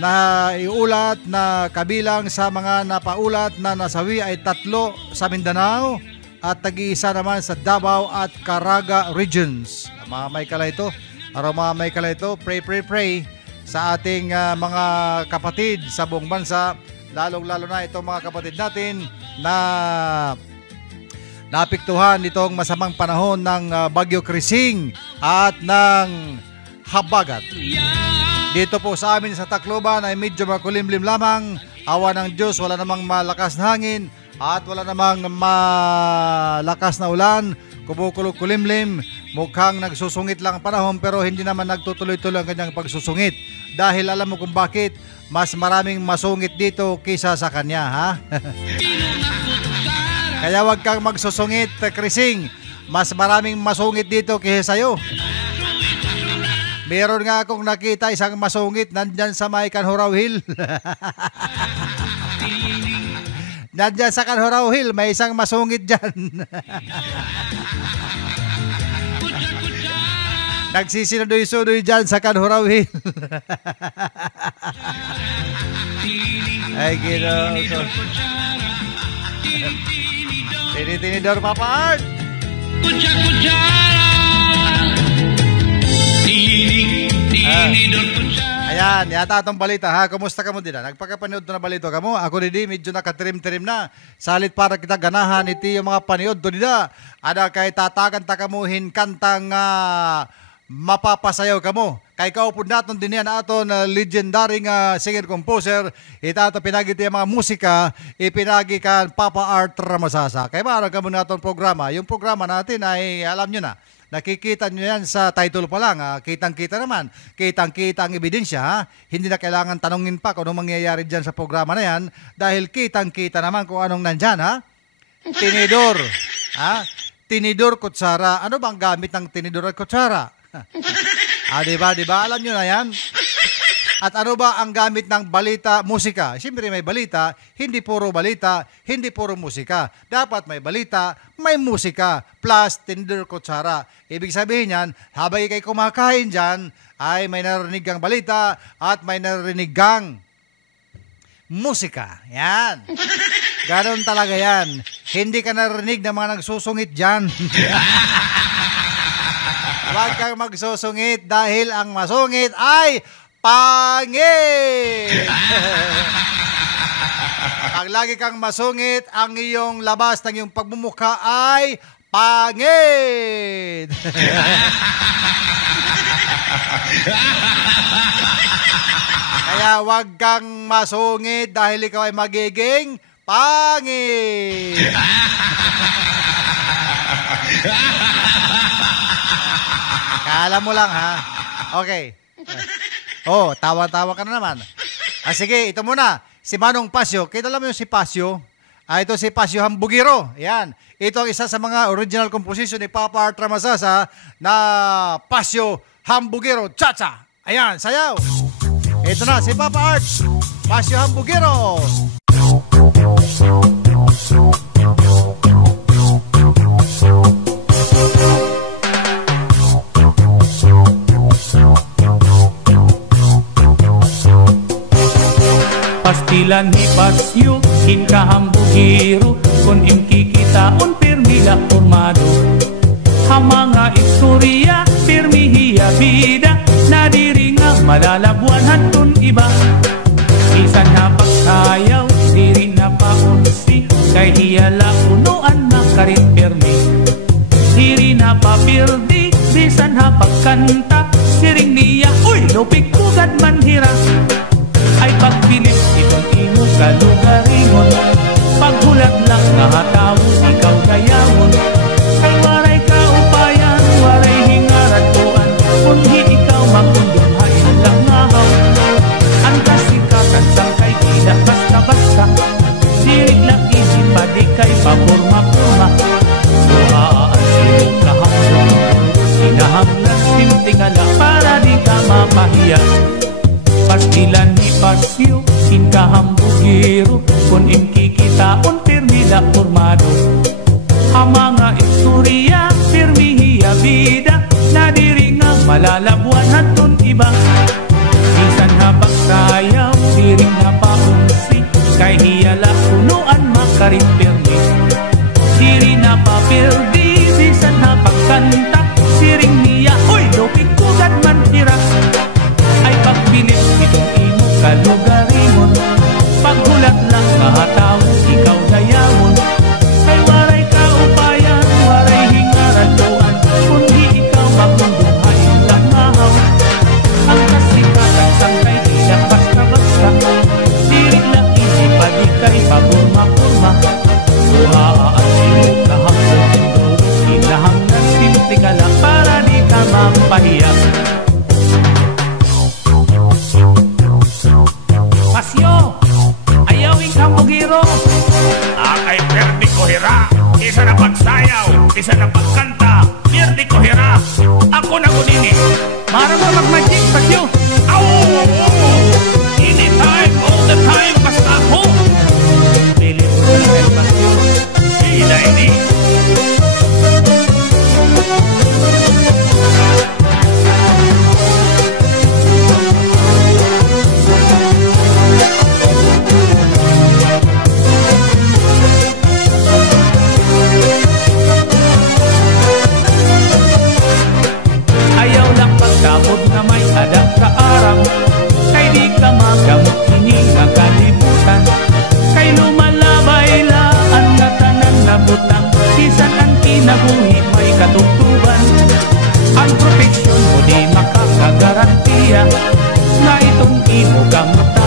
na iulat na kabilang sa mga napaulat na nasawi ay 3 sa Mindanao at tag-iisa naman sa Davao at Caraga regions. Mamay kala ito, pray sa ating mga kapatid sa buong bansa, lalong-lalo na itong mga kapatid natin na naapektuhan nitong masamang panahon ng Bagyo Krising at ng Habagat. Dito po sa amin sa Tacloban ay medyo makulimlim lamang. Awa ng Diyos, wala namang malakas na hangin at wala namang malakas na ulan. Kumukulog kulimlim, mukhang nagsusungit lang ang panahon pero hindi naman nagtutuloy-tuloy ang kanyang pagsusungit. Dahil alam mo kung bakit, mas maraming masungit dito kaysa sa kanya, ha? Kaya wag kang magsusungit, Krising. Mas maraming masungit dito kaysa sa'yo. Meron nga akong nakita isang masungit nandyan sa may Canhurao Hill. Nandyan sa Canhurao Hill, may isang masungit dyan. Nagsisinudoy-sudoy dyan sa Canhurao Hill. Ay, Ginoo ko. Tini-tinidor, Papa Art. Ayan, yata itong balita ha. Kumusta ka mo din? Nagpagkapanood na balita ka mo. Ako din, medyo nakatirim-tirim na. Salit para kita ganahan iti yung mga paniod to nila. Ada kay tatakan takamuhin kantang mapapasayaw ka mo. Kay kaupod natin din yan ato na legendary singer-composer. Itato pinagiti yung mga musika, ipinagi kan Papa Art Ramasasa. Kaya marang ka mo natin programa. Yung programa natin ay alam nyo na. Nakikita nyo yan sa title pa lang. Kitang-kita naman. Kitang-kita ang ebidensya. Ha? Hindi na kailangan tanungin pa kung anong mangyayari dyan sa programa na yan. Dahil kitang-kita naman kung anong nandyan. Ha? Tinidor. Ha? Tinidor, kutsara. Ano bang gamit ng tinidor at kutsara? Diba? Alam nyo na yan. At ano ba ang gamit ng balita, musika? Siyempre may balita, hindi puro balita, hindi puro musika. Dapat may balita, may musika, plus tinidor, kutsara. Ibig sabihin yan, habang ikay kumakain dyan, ay may narinig kang balita at may narinig kang musika. Yan. Ganon talaga yan. Hindi ka narinig ng mga nagsusungit dyan. Huwag kang magsusungit dahil ang masungit ay pangit! Pag lagi kang masungit, ang iyong labas ng iyong pagmumukha ay pangit! Kaya wag kang masungit dahil ikaw ay magiging pangit! Kala mo lang ha? Okay. Oh, tawa-tawa ka na naman. Sige, ito muna. Si Manong Pasio. Kita alam mo yung si Pasio? Ito si Pasio Hambugiro. Yan. Ito ang isa sa mga original composition ni Papa Art Ramasasa na Pasio Hambugiro. Cha-cha! Ayan, sayaw. Ito na si Papa Art. Pasio Hambugiro. Pastilan ni Pasyo, hinkahambugiro, kun imkikitaon pirmila formado. Hamanga istorya, pirmihiya bida, nadiringa malalabuan hantun iba. Isan na pagsayaw, diri na paunsi, kay hiyala unuan na karin pirmi. Diri na papirdi, bisan ha pagkanta, siring niya, uy, lupik kugad manhira. Ay pagpilit itong imo kalugaringon, paghulat lang nga hataw ikaw gayamon. Ay waray ka upayan, waray hingaratuan, kunhi ikaw makundumhain lang ngahaw. Ang kasikatan sang kay kila basta-basta, sirig lang isip pa di kay papurma-purma. Buhaan silong kahapon, hinahanglan simtingala para di ka mapahiya. Pastilan ni Pasyo, hinkahambugiro, kun imkikitaon pirmila formado. Hamanga istorya, pirmihiya bida, nadiringa malalabuan hantun iba. Bisan habang sayaw, Isa na pagsayaw, isa na pagkanta, Pirdi ko hira, ako na ko nini. Mara mo mag-magic pa siyo. Aw! Anytime, all the time, basta ako. Pilit ko na rin pa siyo. Hila ini. Kapod na may adak kaarang, kay di ka magamot kini nga kalibutan, kay lumalabay-laan nga tanan na butang, bisan ang kinabuhi may katugtuban. Ang propesyon mo di makakagarantiya, nga itong imo gamutan.